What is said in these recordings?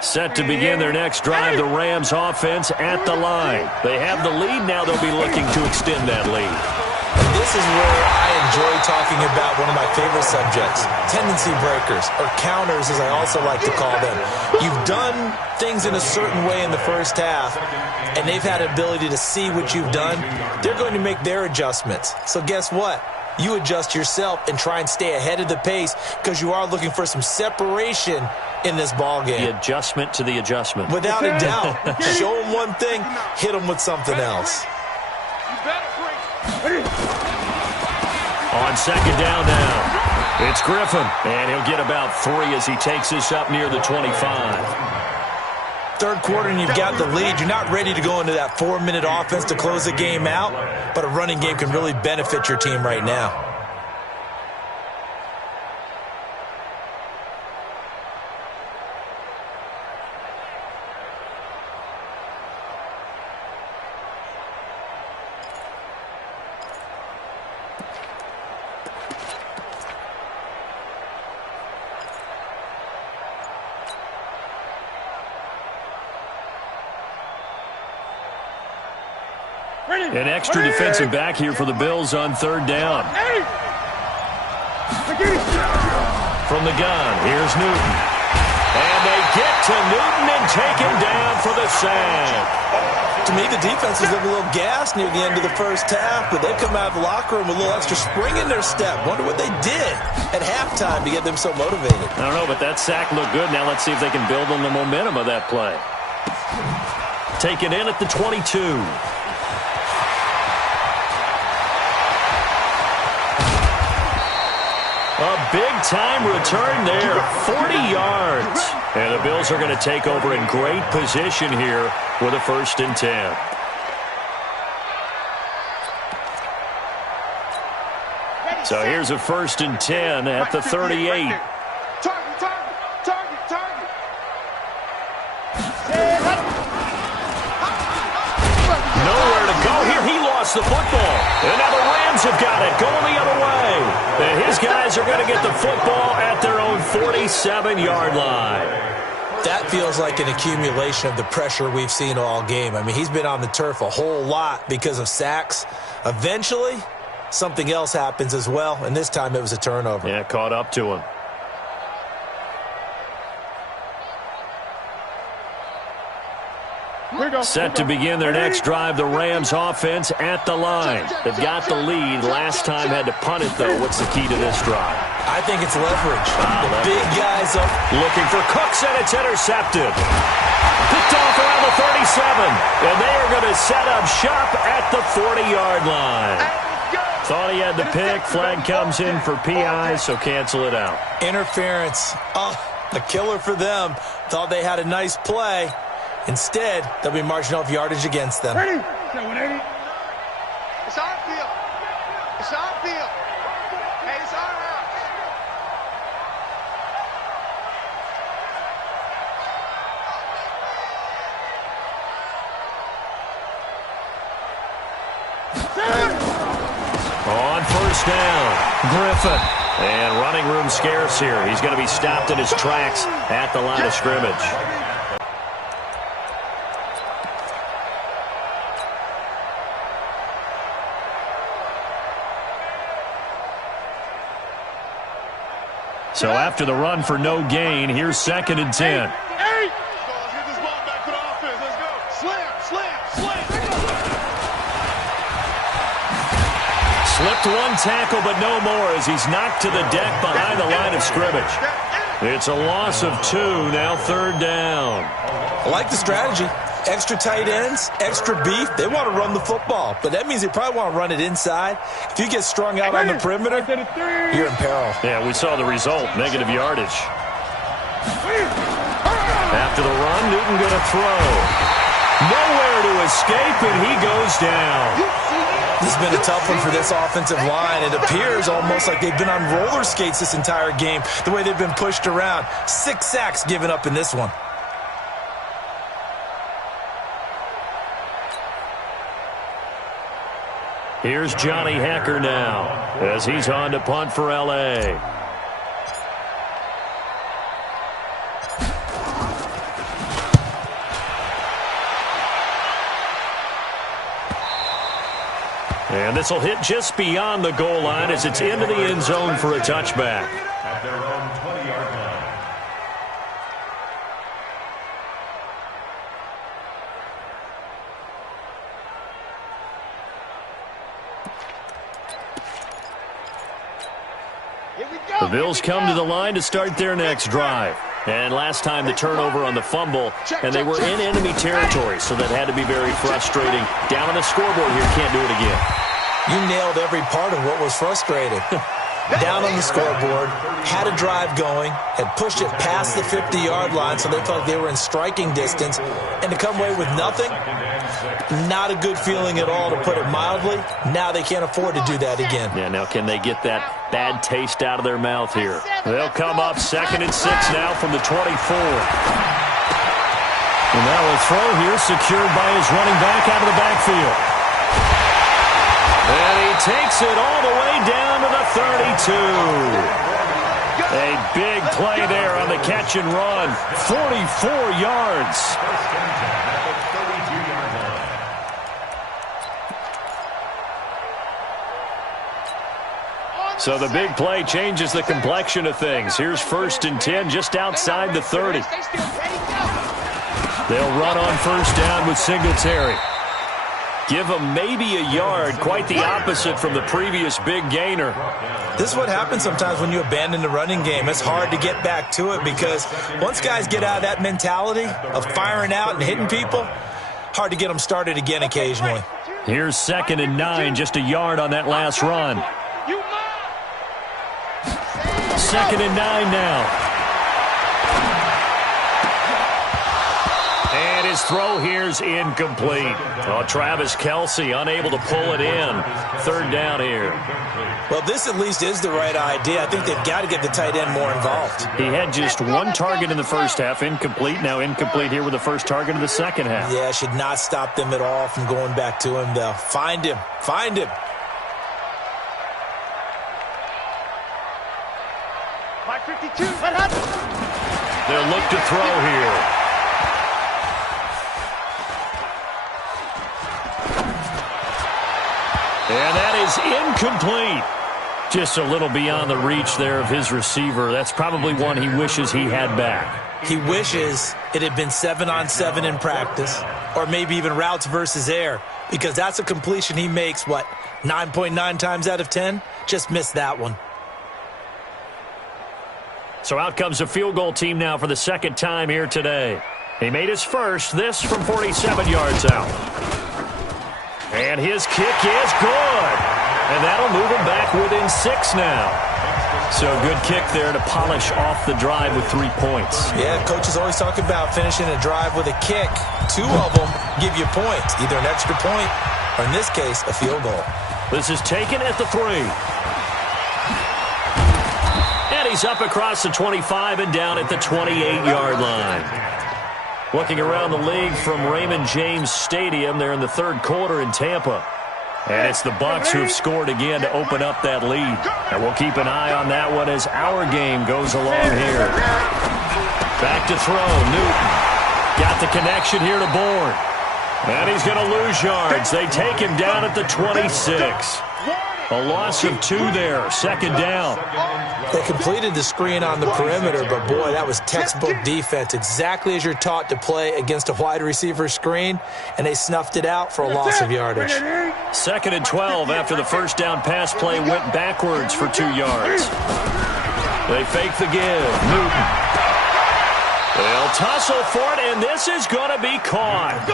Set to begin their next drive, the Rams offense at the line. They have the lead. Now they'll be looking to extend that lead. This is where I enjoy talking about one of my favorite subjects, tendency breakers, or counters as I also like to call them. You've done things in a certain way in the first half, and they've had the ability to see what you've done. They're going to make their adjustments. So guess what? You adjust yourself and try and stay ahead of the pace because you are looking for some separation in this ball game. The adjustment to the adjustment. Without a doubt. Show them one thing, hit them with something else. On second down now, it's Griffin, and he'll get about 3 as he takes this up near the 25. Third quarter and you've got the lead. You're not ready to go into that 4-minute offense to close the game out, but a running game can really benefit your team right now. An extra defensive back here for the Bills on third down. From the gun, here's Newton. And they get to Newton and take him down for the sack. To me, the defense was a little gassed near the end of the first half, but they come out of the locker room with a little extra spring in their step. Wonder what they did at halftime to get them so motivated. I don't know, but that sack looked good. Now let's see if they can build on the momentum of that play. Taken in at the 22. A big-time return there, 40 yards. And the Bills are going to take over in great position here with a 1st and 10. So here's a 1st and 10 at the 38. Nowhere to go here. He lost the football. And now the Rams have got it, going the other way. And his guys are going to get the football at their own 47-yard line. That feels like an accumulation of the pressure we've seen all game. I mean, he's been on the turf a whole lot because of sacks. Eventually, something else happens as well, and this time it was a turnover. Yeah, caught up to him. Set to begin their next drive, the Rams offense at the line. They've got the lead. Last time had to punt it, though. What's the key to this drive? I think it's leverage. The big guys up. Looking for Cooks, and it's intercepted. Picked off around the 37. And they are going to set up shop at the 40-yard line. Thought he had the pick. Flag comes in for PI, so cancel it out. Interference. Oh, a killer for them. Thought they had a nice play. Instead, they'll be marching off yardage against them. Ready? 180. It's our field. It's our field. Hey, it's our house. On 1st down, Griffin. And running room scarce here. He's going to be stopped in his tracks at the line of scrimmage. So after the run for no gain, here's 2nd and 10. Let's get this ball back to the offense. Let's go. Slam, slam, slam. Slipped one tackle, but no more as he's knocked to the deck behind the line of scrimmage. It's a loss of 2, now 3rd down. I like the strategy. Extra tight ends, extra beef. They want to run the football, but that means they probably want to run it inside. If you get strung out on the perimeter, you're in peril. Yeah, we saw the result, negative yardage. After the run, Newton going to throw. Nowhere to escape, and he goes down. This has been a tough one for this offensive line. It appears almost like they've been on roller skates this entire game, the way they've been pushed around. 6 sacks given up in this one. Here's Johnny Hacker now as he's on to punt for L.A. And this will hit just beyond the goal line as it's into the end zone for a touchback. At their own 20-yard line. The Bills come to the line to start their next drive. And last time the turnover on the fumble, and they were in enemy territory, so that had to be very frustrating. Down on the scoreboard here, can't do it again. You nailed every part of what was frustrating. Down on the scoreboard, had a drive going, had pushed it past the 50-yard line, so they felt like they were in striking distance, and to come away with nothing, not a good feeling at all, to put it mildly. Now they can't afford to do that again. Yeah, now can they get that bad taste out of their mouth here? They'll come up 2nd and 6 now from the 24. And now a throw here secured by his running back out of the backfield. And he takes it all the way down to the 32. A big play there on the catch and run. 44 yards. So the big play changes the complexion of things. Here's 1st and 10 just outside the 30. They'll run on 1st down with Singletary. Give him maybe a yard, quite the opposite from the previous big gainer. This is what happens sometimes when you abandon the running game. It's hard to get back to it because once guys get out of that mentality of firing out and hitting people, hard to get them started again occasionally. Here's 2nd and 9, just a yard on that last run. 2nd and 9 now. And his throw here's incomplete. Oh, Travis Kelce unable to pull it in. 3rd down here. Well, this at least is the right idea. I think they've got to get the tight end more involved. He had just 1 target in the first half, incomplete. Now incomplete here with the first target of the second half. Yeah, should not stop them at all from going back to him, though. Find him. Find him. They'll look to throw here. And that is incomplete. Just a little beyond the reach there of his receiver. That's probably one he wishes he had back. He wishes it had been 7-on-7 in practice, or maybe even routes versus air, because that's a completion he makes, 9.9 times out of 10? Just missed that one. So out comes a field goal team now for the 2nd time here today. He made his first, this from 47 yards out. And his kick is good. And that'll move him back within 6 now. So good kick there to polish off the drive with 3 points. Yeah, coaches always talk about finishing a drive with a kick. 2 of them give you points, either an extra point or, in this case, a field goal. This is taken at the 3. And he's up across the 25 and down at the 28-yard line. Looking around the league from Raymond James Stadium there in the 3rd quarter in Tampa. And it's the Bucs who have scored again to open up that lead. And we'll keep an eye on that one as our game goes along here. Back to throw, Newton. Got the connection here to Bourne. And he's going to lose yards. They take him down at the 26. A loss of 2 there, 2nd down. They completed the screen on the perimeter, but boy, that was textbook defense. Exactly as you're taught to play against a wide receiver screen, and they snuffed it out for a loss of yardage. 2nd and 12 after the first down pass play went backwards for 2 yards. They fake the give. Newton. They'll tussle for it, and this is going to be caught.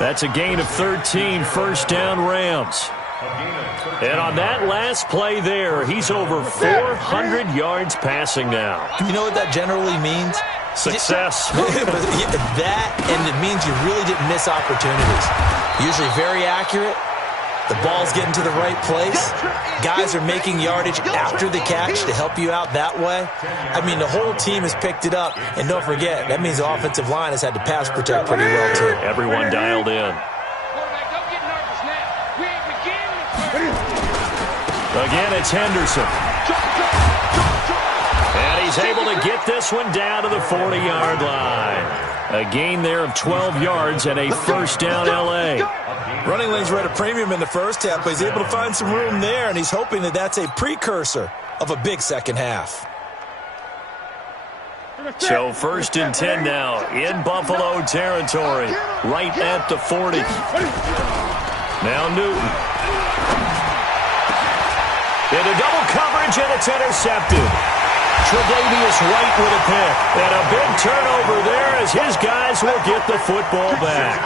That's a gain of 13, 1st down Rams. And on that last play there, he's over 400 yards passing now. You know what that generally means? Success. That, and it means you really didn't miss opportunities. Usually very accurate. The ball's getting to the right place. Guys are making yardage after the catch to help you out that way. I mean, the whole team has picked it up. And don't forget, that means the offensive line has had to pass protect pretty well, too. Everyone dialed in. Again, it's Henderson. And he's able to get this one down to the 40-yard line. A gain there of 12 yards and a first down L.A. Running lanes were at a premium in the first half, but he's able to find some room there, and he's hoping that that's a precursor of a big second half. So first and 10 now in Buffalo territory, right at the 40. Now Newton. Into double coverage, and it's intercepted. Tre'Davious White with a pick. And a big turnover there as his guys will get the football back.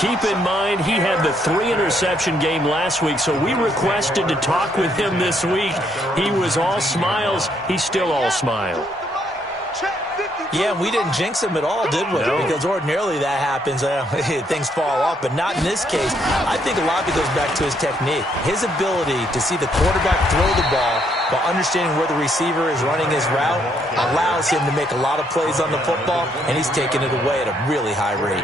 Keep in mind, he had the 3-interception game last week, so we requested to talk with him this week. He was all smiles. He's still all smile. Yeah, we didn't jinx him at all, did we? No. Because ordinarily that happens. Things fall off, but not in this case. I think a lot of it goes back to his technique. His ability to see the quarterback throw the ball while understanding where the receiver is running his route allows him to make a lot of plays on the football, and he's taking it away at a really high rate.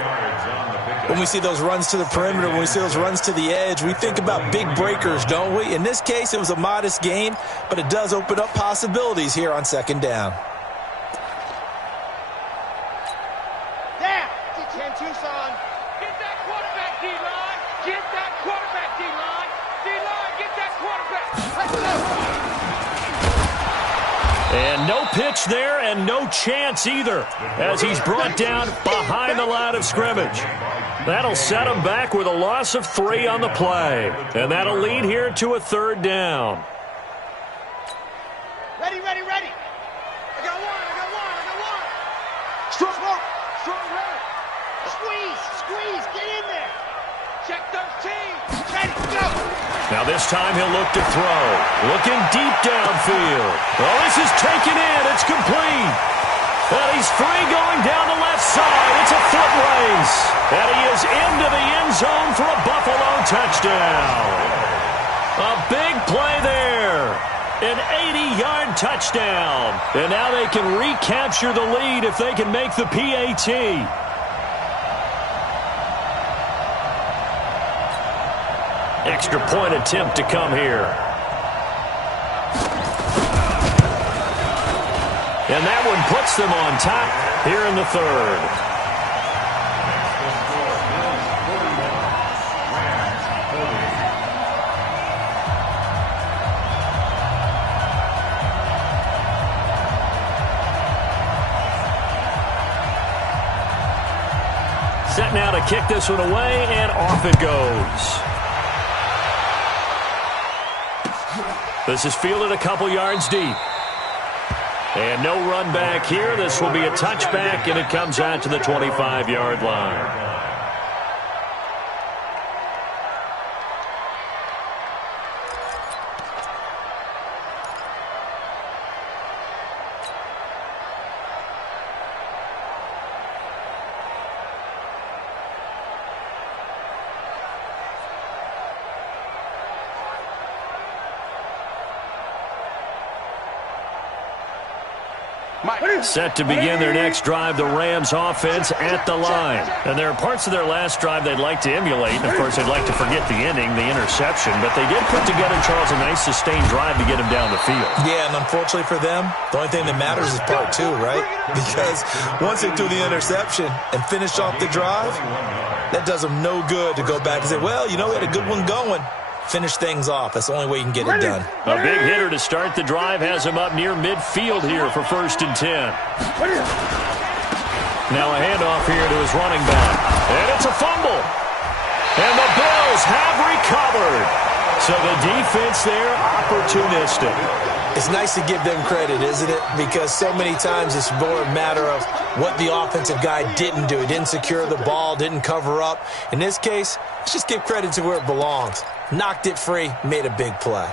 When we see those runs to the perimeter, when we see those runs to the edge, we think about big breakers, don't we? In this case, it was a modest gain, but it does open up possibilities here on second down. Tucson. Get that quarterback, D-line. Get that quarterback, D-line. D-line, get that quarterback. And no pitch there and no chance either as he's brought down behind the line of scrimmage. That'll set him back with a loss of 3 on the play. And that'll lead here to a third down. Ready, ready, ready. I got one. Strong, ready. Squeeze, get in there. Check 13. Ready, go. Now this time he'll look to throw. Looking deep downfield. Oh, this is taken in. It's complete. And he's free going down the left side. It's a foot race. And he is into the end zone for a Buffalo touchdown. A big play there. An 80-yard touchdown. And now they can recapture the lead if they can make the PAT. Extra point attempt to come here. And that one puts them on top here in the third. Set now to kick this one away, and off it goes. This is fielded a couple yards deep. And no run back here. This will be a touchback, and it comes out to the 25-yard line. Set to begin their next drive, the Rams offense at the line. And there are parts of their last drive they'd like to emulate. And, of course, they'd like to forget the ending, the interception. But they did put together, Charles, a nice sustained drive to get him down the field. Yeah, and unfortunately for them, the only thing that matters is part 2, right? Because once they do the interception and finish off the drive, that does them no good to go back and say, well, you know, we had a good one going. Finish things off. That's the only way you can get it done. A big hitter to start the drive has him up near midfield here for first and 10. Now a handoff here to his running back. And it's a fumble. And the Bills have recovered. So the defense there, opportunistic. It's nice to give them credit, isn't it? Because so many times it's more a matter of what the offensive guy didn't do. He didn't secure the ball, didn't cover up. In this case, let's just give credit to where it belongs. Knocked it free, made a big play.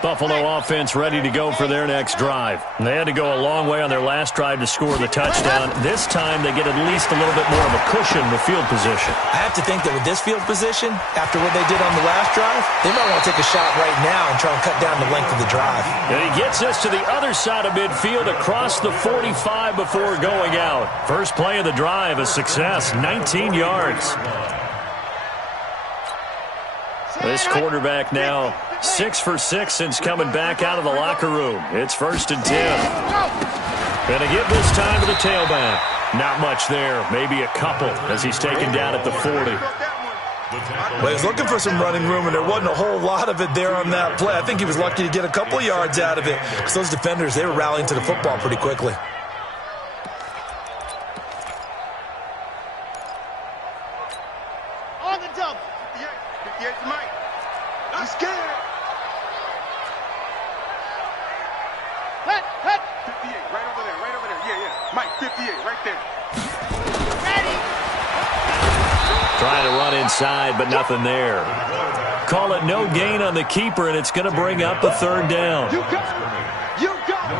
Buffalo offense ready to go for their next drive. They had to go a long way on their last drive to score the touchdown. This time they get at least a little bit more of a cushion with field position. I have to think that with this field position, after what they did on the last drive, they might want to take a shot right now and try and cut down the length of the drive. And he gets us to the other side of midfield across the 45 before going out. First play of the drive, a success, 19 yards. This quarterback now 6 for 6 since coming back out of the locker room. It's first and 10. And a give this time to the tailback. Not much there, maybe a couple as he's taken down at the 40. Well, he was looking for some running room, and there wasn't a whole lot of it there on that play. I think he was lucky to get a couple of yards out of it because those defenders, they were rallying to the football pretty quickly. On the double. Yes, Mike. I'm scared. Hut. 58, right over there. Yeah. Mike, 58, right there. Ready. Trying to run inside, but nothing there. Call it no gain on the keeper, and it's going to bring up a third down. You got it. You got it.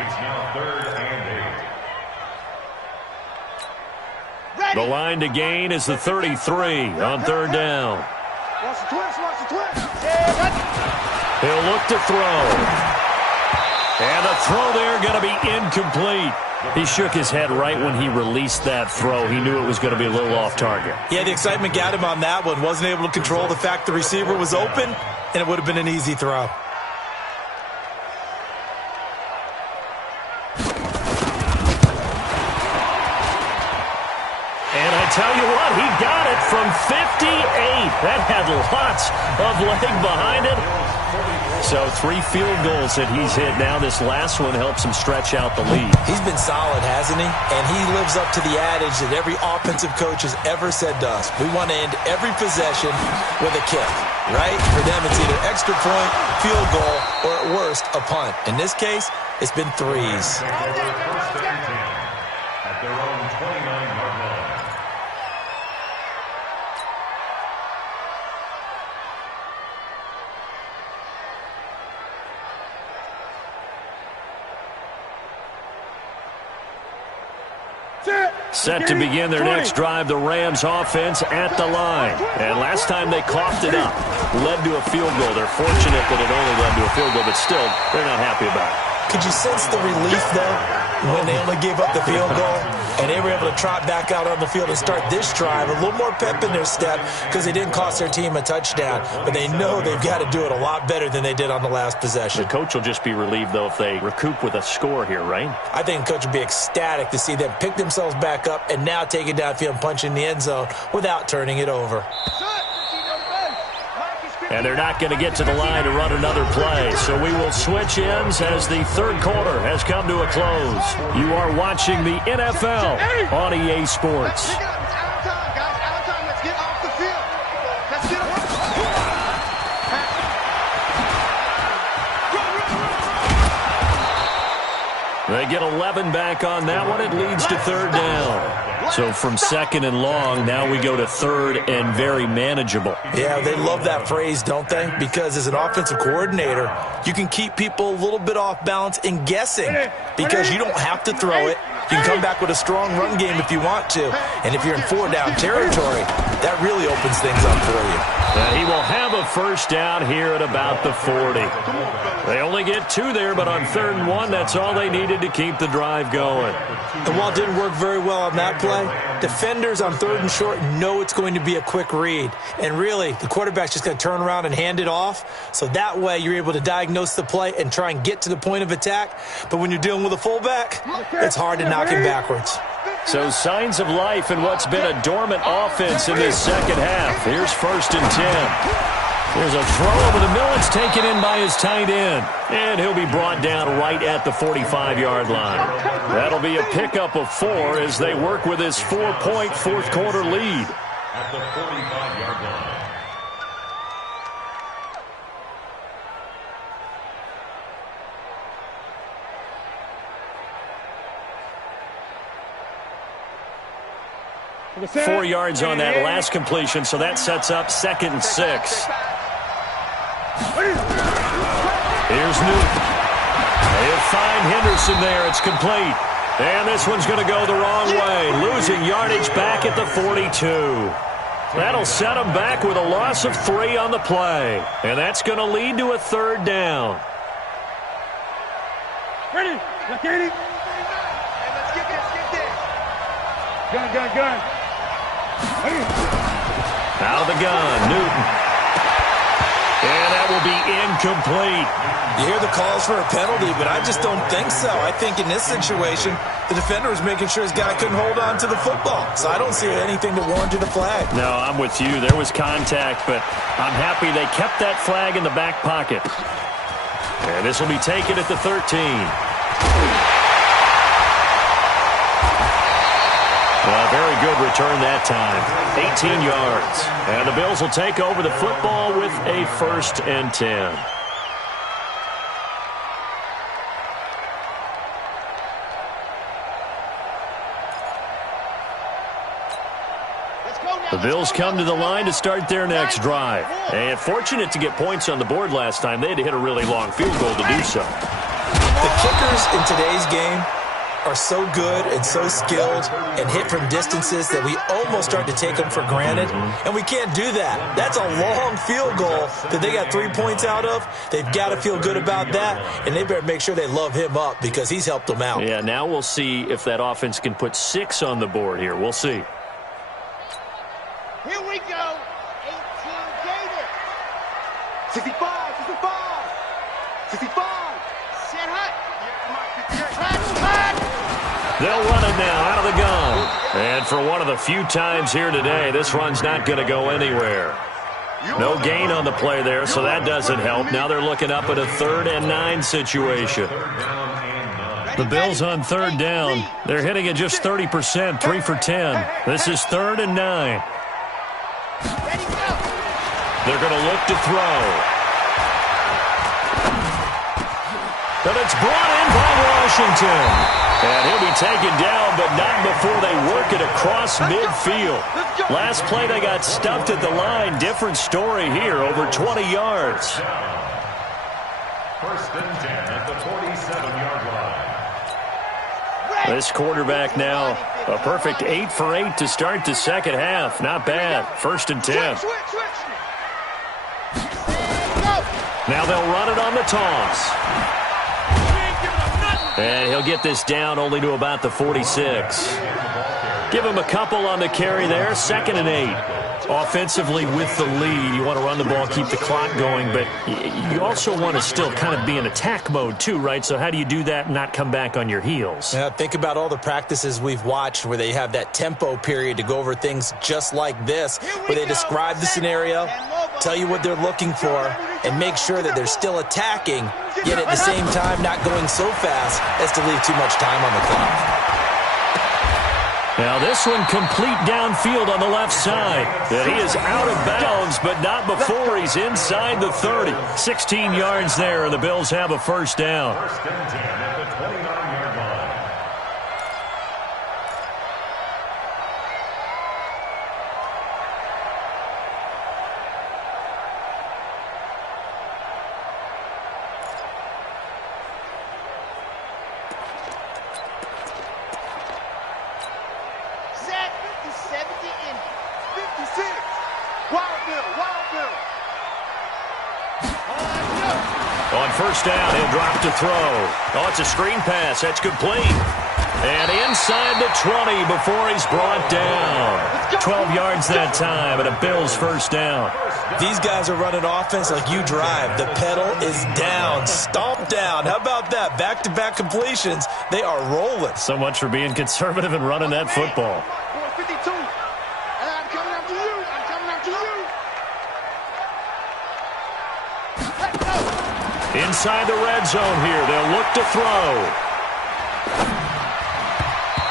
It's now 3rd and 8. Ready. The line to gain is the 33 on third down. Watch the twist. He'll look to throw. And the throw there going to be incomplete. He shook his head right when he released that throw. He knew it was going to be a little off target. Yeah, the excitement got him on that one. Wasn't able to control the fact the receiver was open, and it would have been an easy throw. And I tell you what, he got it from 58. That had lots of leg behind it. So 3 field goals that he's hit now. This last one helps him stretch out the lead. He's been solid, hasn't he? And he lives up to the adage that every offensive coach has ever said to us. We want to end every possession with a kick, right? For them, it's either extra point, field goal, or at worst, a punt. In this case, it's been threes. At their own 29-yard line. Set to begin their next drive, the Rams offense at the line. And last time they coughed it up, led to a field goal. They're fortunate that it only led to a field goal, but still, they're not happy about it. Could you sense the relief, though, when they only gave up the field goal and they were able to trot back out on the field and start this drive? A little more pep in their step because they didn't cost their team a touchdown, but they know they've got to do it a lot better than they did on the last possession. The coach will just be relieved, though, if they recoup with a score here, right? I think the coach would be ecstatic to see them pick themselves back up and now take it downfield and punch in the end zone without turning it over. And they're not going to get to the line to run another play. So we will switch ends as the third quarter has come to a close. You are watching the NFL on EA Sports. They get 11 back on that one. It leads to third down. So from second and long, now we go to third and very manageable. Yeah, they love that phrase, don't they? Because as an offensive coordinator, you can keep people a little bit off balance and guessing because you don't have to throw it. You can come back with a strong run game if you want to. And if you're in 4-down territory, that really opens things up for you. He will have a first down here at about the 40. They only get 2 there, but on 3rd and 1, that's all they needed to keep the drive going. And while it didn't work very well on that play, defenders on 3rd and short know it's going to be a quick read. And really, the quarterback's just going to turn around and hand it off. So that way, you're able to diagnose the play and try and get to the point of attack. But when you're dealing with a fullback, it's hard to knock him backwards. So signs of life in what's been a dormant offense in this second half. Here's 1st and 10. There's a throw over the middle. It's taken in by his tight end. And he'll be brought down right at the 45-yard line. That'll be a pickup of 4 as they work with his 4-point fourth quarter lead. At the 45-yard line. Four yards on that last completion, so that sets up 2nd and 6. Here's Newton. They'll find Henderson there. It's complete. And this one's going to go the wrong way, losing yardage back at the 42. That'll set them back with a loss of 3 on the play. And that's going to lead to a 3rd down. Ready? Let's get it. Hey, let's get this. Gun. Out of the gun, Newton. And that will be incomplete. You hear the calls for a penalty, but I just don't think so. I think in this situation, the defender was making sure his guy couldn't hold on to the football. So I don't see anything that warranted a flag. No, I'm with you. There was contact, but I'm happy they kept that flag in the back pocket. And this will be taken at the 13. A very good return that time. 18 yards. And the Bills will take over the football with a 1st and 10. The Bills come to the line to start their next drive. And fortunate to get points on the board last time. They had to hit a really long field goal to do so. The kickers in today's game are so good and so skilled and hit from distances that we almost start to take them for granted. And we can't do that. That's a long field goal that they got 3 points out of. They've got to feel good about that, and they better make sure they love him up because he's helped them out. Yeah, now we'll see if that offense can put 6 on the board here. We'll see. Here we go. 18 Gators. 65, 65, 65. Set hut. They'll run it now out of the gun. And for one of the few times here today, this run's not going to go anywhere. No gain on the play there, so that doesn't help. Now they're looking up at a 3rd and 9 situation. The Bills on 3rd down. They're hitting at just 30%, 3 for 10. This is 3rd and 9. They're going to look to throw. But it's brought in by Washington. And he'll be taken down, but not before they work it across midfield. Last play, they got stuffed at the line. Different story here, over 20 yards. 1st and 10 at the 47-yard line. This quarterback now, a perfect 8 for 8 to start the second half. Not bad. 1st and 10. Now they'll run it on the toss. And he'll get this down only to about the 46. Give him a couple on the carry there. 2nd and 8. Offensively with the lead, you want to run the ball, keep the clock going, but you also want to still kind of be in attack mode too, right? So how do you do that and not come back on your heels? Yeah, think about all the practices we've watched where they have that tempo period to go over things just like this, where they describe the scenario, tell you what they're looking for, and make sure that they're still attacking, yet at the same time not going so fast as to leave too much time on the clock. Now this one complete downfield on the left side. And he is out of bounds, but not before he's inside the 30. 16 yards there, and the Bills have a 1st down. 1st and 10 at the 29-yard line. On 1st down, he'll drop to throw. Oh, it's a screen pass. That's complete. And inside the 20 before he's brought down. 12 yards that time, and a Bills 1st down. These guys are running offense like you drive. The pedal is down, stomped down. How about that? Back-to-back completions. They are rolling. So much for being conservative and running that football. 52. I'm coming after you. I'm coming after you. Let's go. Inside the red zone here. They'll look to throw.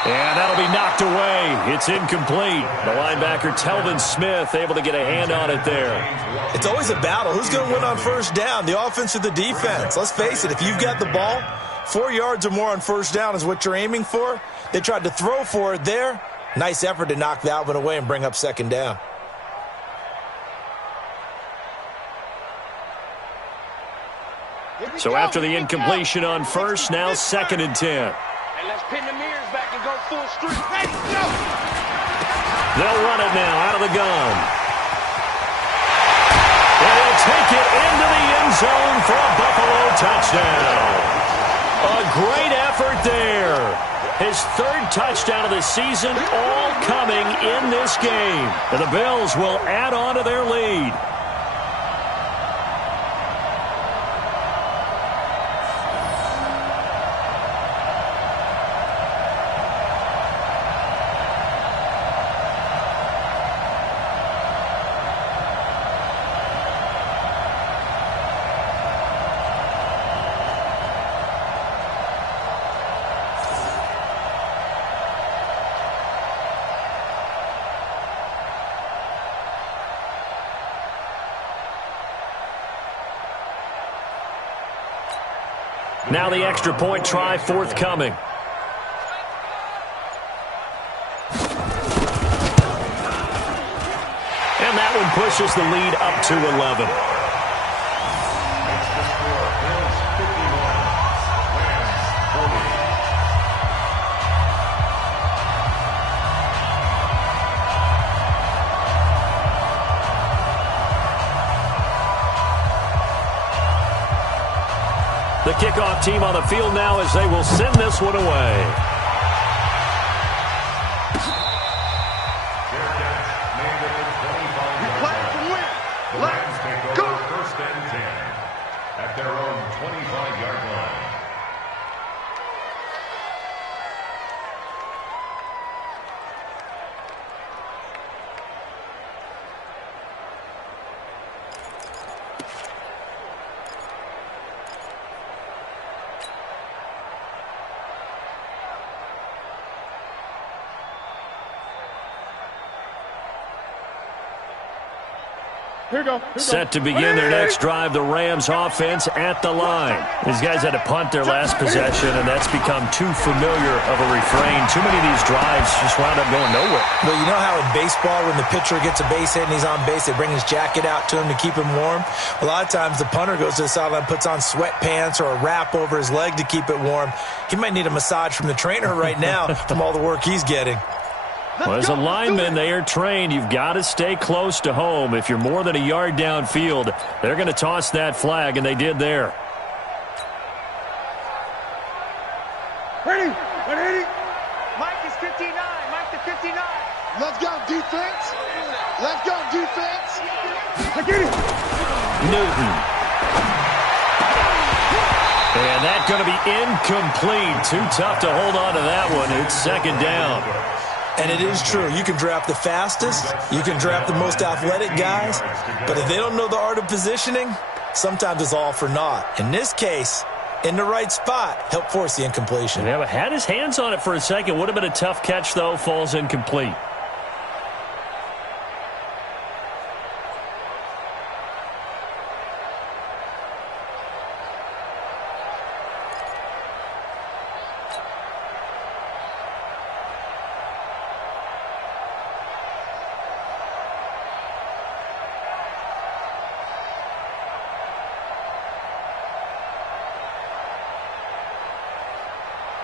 And that'll be knocked away. It's incomplete. The linebacker, Telvin Smith, able to get a hand on it there. It's always a battle. Who's going to win on 1st down, the offense or the defense? Let's face it, if you've got the ball, 4 yards or more on 1st down is what you're aiming for. They tried to throw for it there. Nice effort to knock that one away and bring up 2nd down. So after the incompletion on 1st, now 2nd and 10. And let's pin the mirrors back and go full street. Ready, go! They'll run it now out of the gun. And he'll take it into the end zone for a Buffalo touchdown. A great effort there. His 3rd touchdown of the season, all coming in this game. And the Bills will add on to their lead. Now the extra point try forthcoming. And that one pushes the lead up to 11. The kickoff team on the field now as they will send this one away. At their own 25-yard line. Set to begin their next drive, the Rams offense at the line. These guys had to punt their last possession, and that's become too familiar of a refrain. Too many of these drives just wound up going nowhere. Well, you know how in baseball, when the pitcher gets a base hit and he's on base, they bring his jacket out to him to keep him warm? A lot of times the punter goes to the sideline, puts on sweatpants or a wrap over his leg to keep it warm. He might need a massage from the trainer right now from all the work he's getting. Well, as a lineman, they are trained. You've got to stay close to home. If you're more than a yard downfield, they're going to toss that flag, and they did there. Ready? Mike is 59. Mike to 59. Let's go, defense. Let's go, defense. I get it. Newton. And that's going to be incomplete. Too tough to hold on to that one. It's second down. And it is true. You can draft the fastest. You can draft the most athletic guys. But if they don't know the art of positioning, sometimes it's all for naught. In this case, in the right spot, help force the incompletion. Yeah, but had his hands on it for a second. Would have been a tough catch, though. Falls incomplete.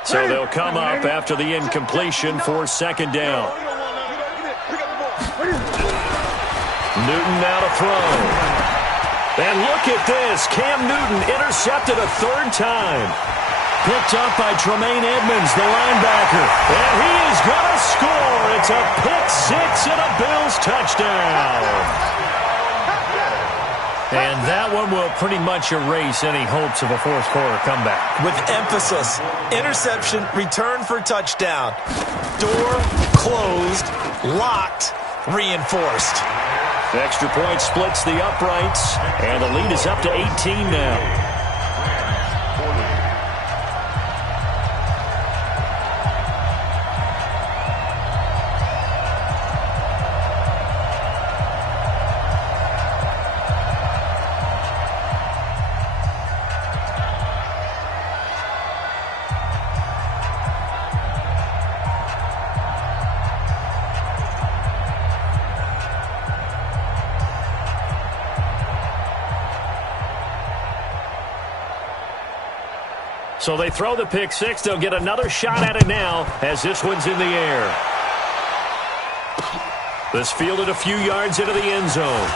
So they'll come up after the incompletion for second down. Newton now to throw. And look at this. Cam Newton intercepted a third time. Picked up by Tremaine Edmonds, the linebacker. And he is going to score. It's a pick six and a Bills touchdown. And that one will pretty much erase any hopes of a fourth quarter comeback. With emphasis, interception, return for touchdown. Door closed, locked, reinforced. The extra point splits the uprights, and the lead is up to 18 now. So they throw the pick six. They'll get another shot at it now as this one's in the air. This fielded a few yards into the end zone.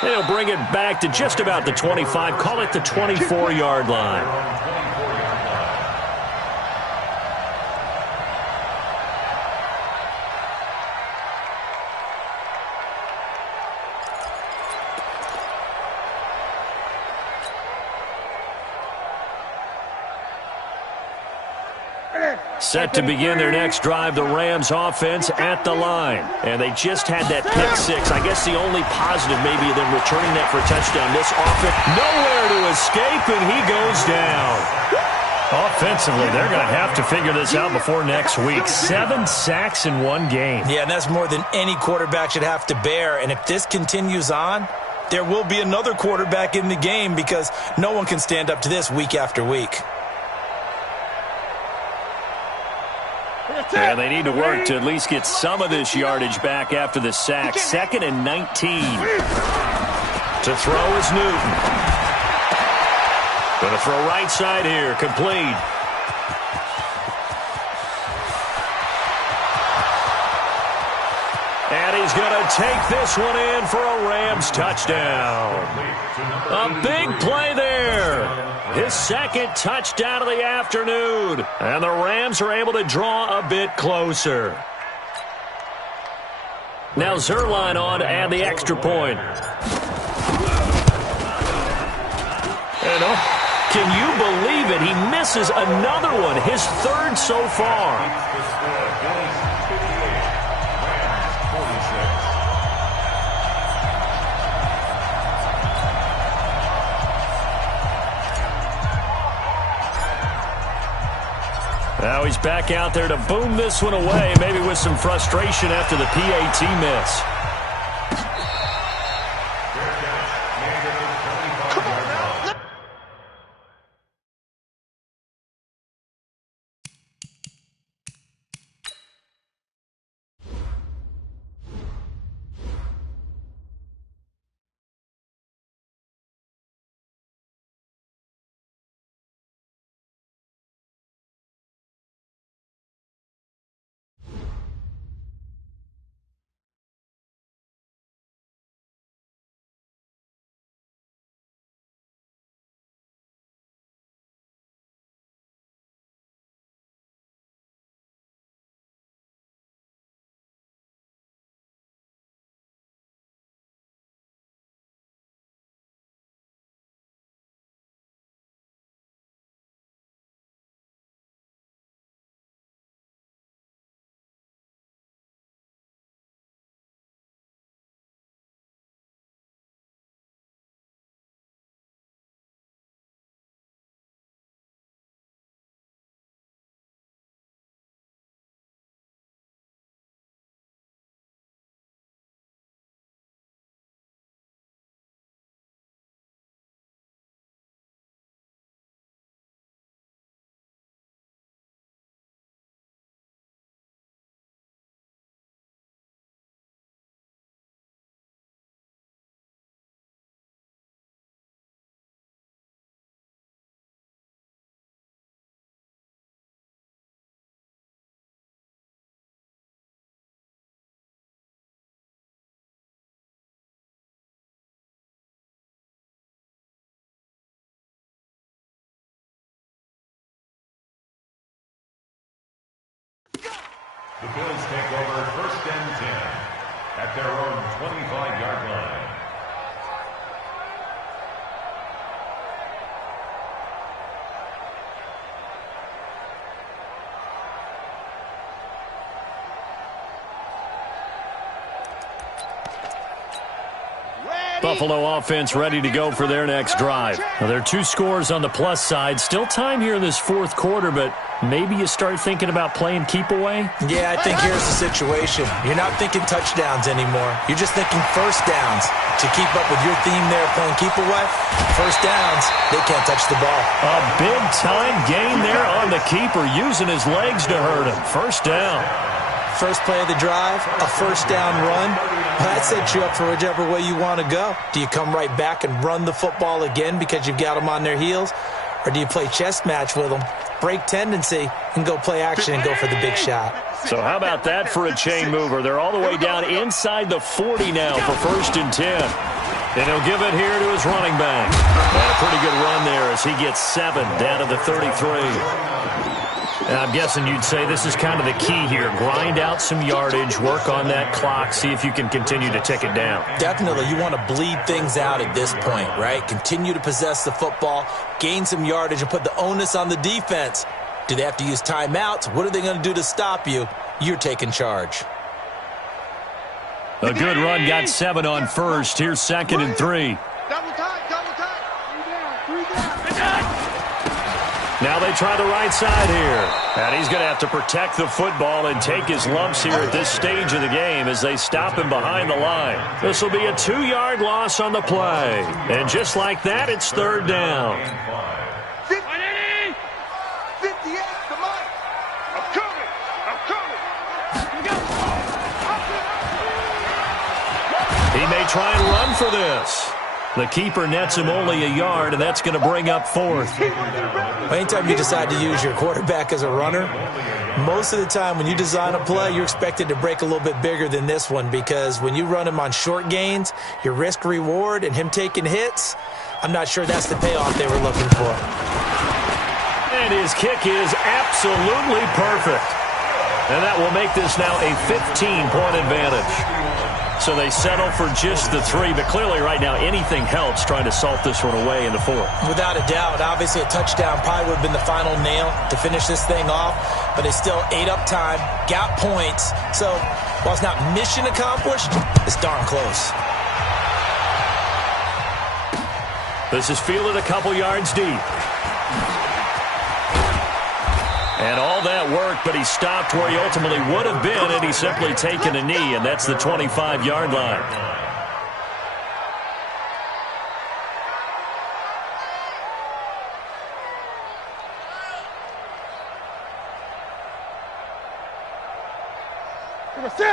They'll bring it back to just about the 25. Call it the 24-yard line. Set to begin their next drive, the Rams offense at the line. And they just had that pick six. I guess the only positive maybe of them returning that for a touchdown. This offense, nowhere to escape, and he goes down. Offensively, they're going to have to figure this out before next week. 7 sacks in one game. Yeah, and that's more than any quarterback should have to bear. And if this continues on, there will be another quarterback in the game because no one can stand up to this week after week. And they need to work to at least get some of this yardage back after the sack. 2nd and 19. To throw is Newton. Going to throw right side here. Complete. And he's going to take this one in for a Rams touchdown. A big play there. His 2nd touchdown of the afternoon. And the Rams are able to draw a bit closer. Now Zerline on to add the extra point. And can you believe it? He misses another one, his 3rd so far. Now he's back out there to boom this one away, maybe with some frustration after the PAT miss. The Bills take over 1st and 10 at their own 25-yard line. Buffalo offense ready to go for their next drive. Now, there are 2 scores on the plus side. Still time here in this 4th quarter, but maybe you start thinking about playing keep away? Yeah, I think here's the situation. You're not thinking touchdowns anymore. You're just thinking first downs. To keep up with your theme there, playing keep away, first downs, they can't touch the ball. A big-time gain there on the keeper, using his legs to hurt him. First down. First play of the drive, a first down run. That sets you up for whichever way you want to go. Do you come right back and run the football again because you've got them on their heels? Or do you play chess match with them, break tendency, and go play action and go for the big shot? So how about that for a chain mover? They're all the way down inside the 40 now for 1st and 10. And he'll give it here to his running back. And a pretty good run there as he gets 7 down to the 33. And I'm guessing you'd say this is kind of the key here. Grind out some yardage, work on that clock, see if you can continue to tick it down. Definitely. You want to bleed things out at this point, right? Continue to possess the football, gain some yardage, and put the onus on the defense. Do they have to use timeouts? What are they going to do to stop you? You're taking charge. A good run, got 7 on first. Here's 2nd and 3. Double time, double time. 3 down, 3 down. Now they try the right side here. And he's going to have to protect the football and take his lumps here at this stage of the game as they stop him behind the line. This will be a 2-yard loss on the play. And just like that, it's third down. 58, come on. I'm coming. He may try and run for this. The keeper nets him only a yard, and that's going to bring up fourth. Anytime you decide to use your quarterback as a runner, most of the time when you design a play, you're expected to break a little bit bigger than this one, because when you run him on short gains, your risk-reward and him taking hits, I'm not sure that's the payoff they were looking for. And his kick is absolutely perfect. And that will make this now a 15-point advantage. So they settle for just the 3, but clearly right now anything helps trying to salt this one away in the 4th. Without a doubt, obviously a touchdown probably would have been the final nail to finish this thing off, but it's still ate up time, got points. So while it's not mission accomplished, it's darn close. This is fielded a couple yards deep. And all that work, but he stopped where he ultimately would have been had he simply taken a knee, and that's the 25-yard line.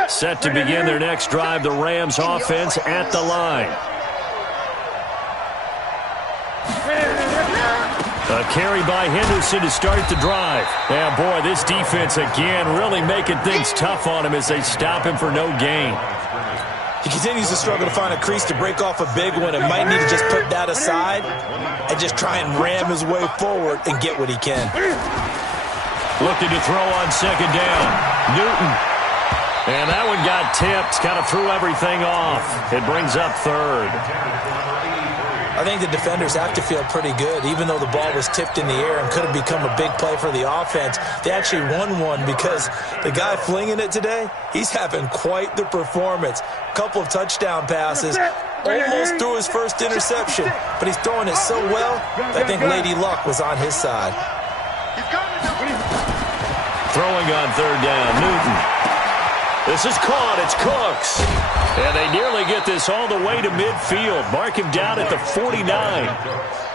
Set to begin their next drive, the Rams offense at the line. A carry by Henderson to start the drive. And boy, this defense again really making things tough on him as they stop him for no gain. He continues to struggle to find a crease to break off a big one and might need to just put that aside and just try and ram his way forward and get what he can. Looking to throw on second down. Newton. And that one got tipped, kind of threw everything off. It brings up third. I think the defenders have to feel pretty good. Even though the ball was tipped in the air and could have become a big play for the offense, they actually won one because the guy flinging it today, he's having quite the performance. Couple of touchdown passes, almost threw his first interception, but he's throwing it so well, I think Lady Luck was on his side. Throwing on third down, Newton. This is caught. It's Cooks. And they nearly get this all the way to midfield. Mark him down at the 49.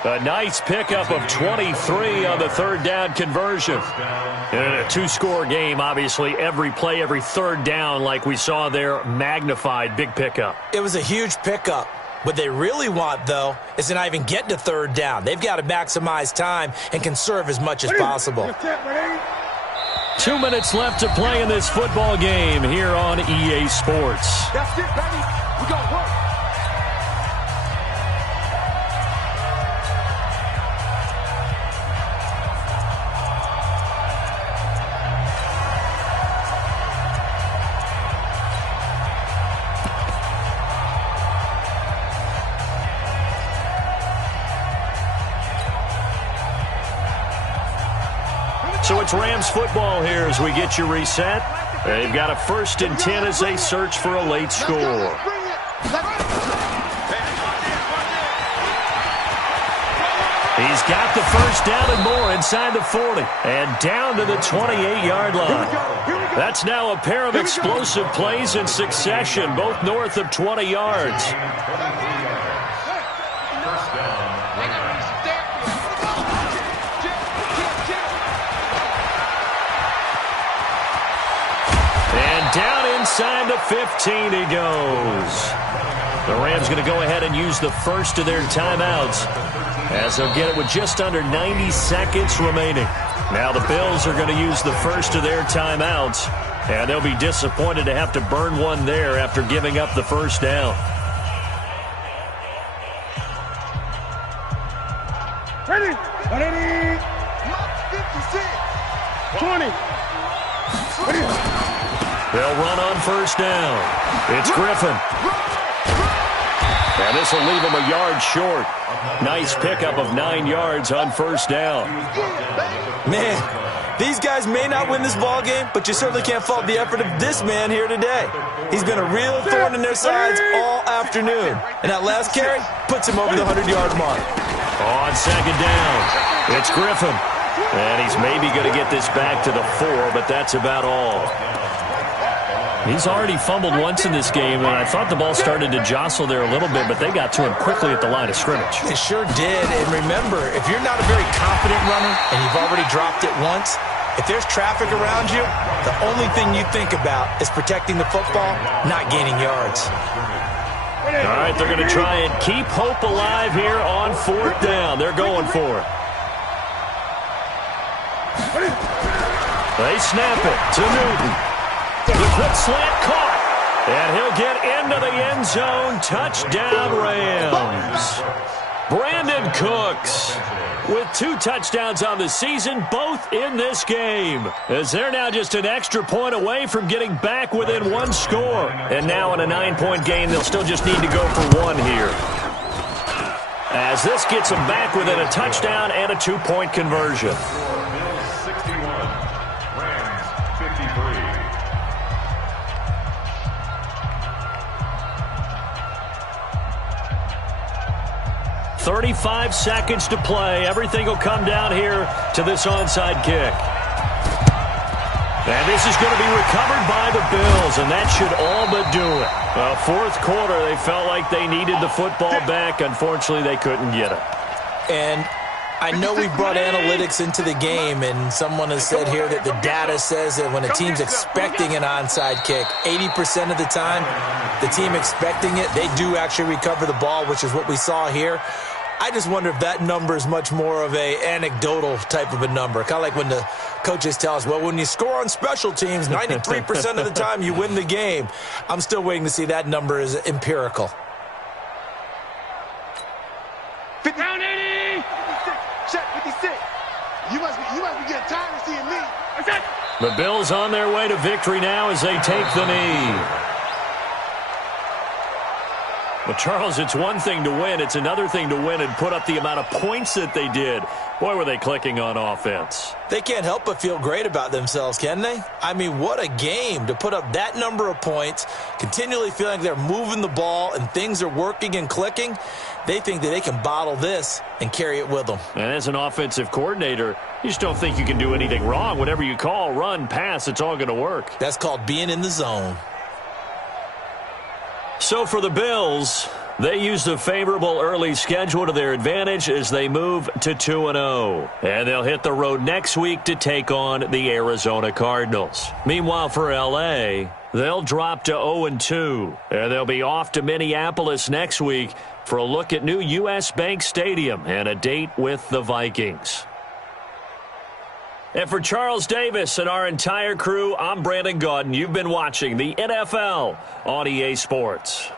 A nice pickup of 23 on the third down conversion. And in a 2-score game, obviously, every play, every third down, like we saw there, magnified. Big pickup. It was a huge pickup. What they really want, though, is to not even get to third down. They've got to maximize time and conserve as much as possible. 2 minutes left to play in this football game here on EA Sports. That's it, baby. We got work. So it's Rams football here as we get you reset. They've got a 1st and 10 as they search for a late score. He's got the first down and more inside the 40 and down to the 28-yard line. That's now a pair of explosive plays in succession, both north of 20 yards. Down inside the 15 he goes. The Rams going to go ahead and use the first of their timeouts as they'll get it with just under 90 seconds remaining. Now the Bills are going to use the first of their timeouts, and they'll be disappointed to have to burn one there after giving up the first down. Ready? 20. Ready? They'll run on first down. It's Griffin. And this will leave him a yard short. Nice pickup of 9 yards on first down. Man, these guys may not win this ball game, but you certainly can't fault the effort of this man here today. He's been a real thorn in their sides all afternoon. And that last carry puts him over the 100-yard mark. On second down, it's Griffin. And he's maybe going to get this back to the 4, but that's about all. He's already fumbled once in this game, and I thought the ball started to jostle there a little bit, but they got to him quickly at the line of scrimmage. They sure did. And remember, if you're not a very confident runner and you've already dropped it once, if there's traffic around you, the only thing you think about is protecting the football, not gaining yards. All right, they're going to try and keep hope alive here on 4th down. They're going for it. They snap it to Newton. The quick slant caught. And he'll get into the end zone. Touchdown, Rams. Brandon Cooks with 2 touchdowns on the season, both in this game, as they're now just an extra point away from getting back within 1 score. And now in a 9-point game, they'll still just need to go for 1 here, as this gets them back within a touchdown and a 2-point conversion. Bills 61, Rams 53. 35 seconds to play. Everything will come down here to this onside kick. And this is going to be recovered by the Bills, and that should all but do it. Well, 4th quarter, they felt like they needed the football back. Unfortunately, they couldn't get it. And I know we've brought analytics into the game, and someone has said here that the data says that when a team's expecting an onside kick, 80% of the time, the team expecting it, they do actually recover the ball, which is what we saw here. I just wonder if that number is much more of a anecdotal type of a number. Kind of like when the coaches tell us, well, when you score on special teams, 93% of the time you win the game. I'm still waiting to see that number is empirical. 50. Down 80. 56. Check 56. You must be getting tired of seeing me. The Bills on their way to victory now as they take the knee. Well, Charles, it's one thing to win. It's another thing to win and put up the amount of points that they did. Boy, were they clicking on offense. They can't help but feel great about themselves, can they? I mean, what a game to put up that number of points, continually feeling like they're moving the ball and things are working and clicking. They think that they can bottle this and carry it with them. And as an offensive coordinator, you just don't think you can do anything wrong. Whatever you call, run, pass, it's all going to work. That's called being in the zone. So for the Bills, they use the favorable early schedule to their advantage as they move to 2-0. And they'll hit the road next week to take on the Arizona Cardinals. Meanwhile, for L.A., they'll drop to 0-2. And they'll be off to Minneapolis next week for a look at new U.S. Bank Stadium and a date with the Vikings. And for Charles Davis and our entire crew, I'm Brandon Gaudin. You've been watching the NFL on EA Sports.